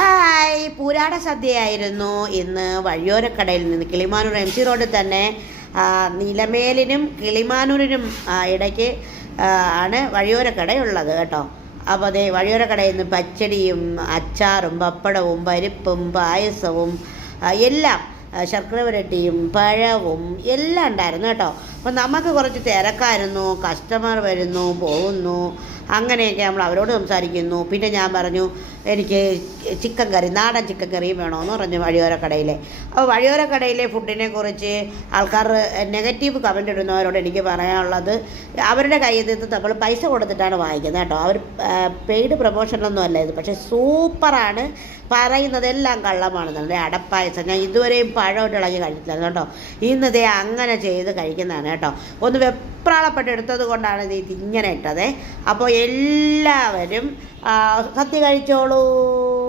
Hi, പൂരാട സദ്യയായിരുന്നു ഇന്ന് വഴിയോരക്കടയിൽ നിന്ന്. Kilimanoor M C റോഡിൽ തന്നെ നിലമേലിനും കിളിമാനൂരിനും ഇടയ്ക്ക് ആണ് വഴിയോരക്കടയുള്ളത് കേട്ടോ. അപ്പോൾ അതേ വഴിയോരക്കടയിൽ നിന്ന് പച്ചടിയും അച്ചാറും പപ്പടവും പരിപ്പും പായസവും എല്ലാം, ശർക്കര പുരട്ടിയും പഴവും എല്ലാം ഉണ്ടായിരുന്നു കേട്ടോ. അപ്പം നമുക്ക് കുറച്ച് തിരക്കായിരുന്നു, കസ്റ്റമർ വരുന്നു പോകുന്നു, അങ്ങനെയൊക്കെ നമ്മൾ അവരോട് സംസാരിക്കുന്നു. പിന്നെ ഞാൻ പറഞ്ഞു എനിക്ക് ചിക്കൻ കറി, നാടൻ ചിക്കൻ കറിയും വേണമെന്ന് പറഞ്ഞു വഴിയോരക്കടയിലെ. അപ്പോൾ വഴിയോരക്കടയിലെ ഫുഡിനെ കുറിച്ച് ആൾക്കാർ നെഗറ്റീവ് കമൻ്റ് ഇടുന്നവരോട് എനിക്ക് പറയാനുള്ളത്, അവരുടെ കയ്യിൽ നിന്ന് നമ്മൾ പൈസ കൊടുത്തിട്ടാണ് വാങ്ങിക്കുന്നത് കേട്ടോ. അവർ പെയ്ഡ് പ്രൊമോഷനൊന്നും അല്ല ഇത്, പക്ഷേ സൂപ്പറാണ്, പറയുന്നതെല്ലാം കള്ളമാണെന്നുണ്ട്. അടപ്പായസം ഞാൻ ഇതുവരെയും പഴമായിട്ട് ഇളകി കഴിച്ചില്ലായിരുന്നു കേട്ടോ. ഇന്നതേ അങ്ങനെ ചെയ്ത് കഴിക്കുന്നതാണ് കേട്ടോ. ഒന്ന് വെപ്രാളപ്പെട്ടെടുത്തത് കൊണ്ടാണ് ഇത് ഇങ്ങനെ ഇട്ടത്. അപ്പോൾ എല്ലാവരും സദ്യ കഴിച്ചോളൂ.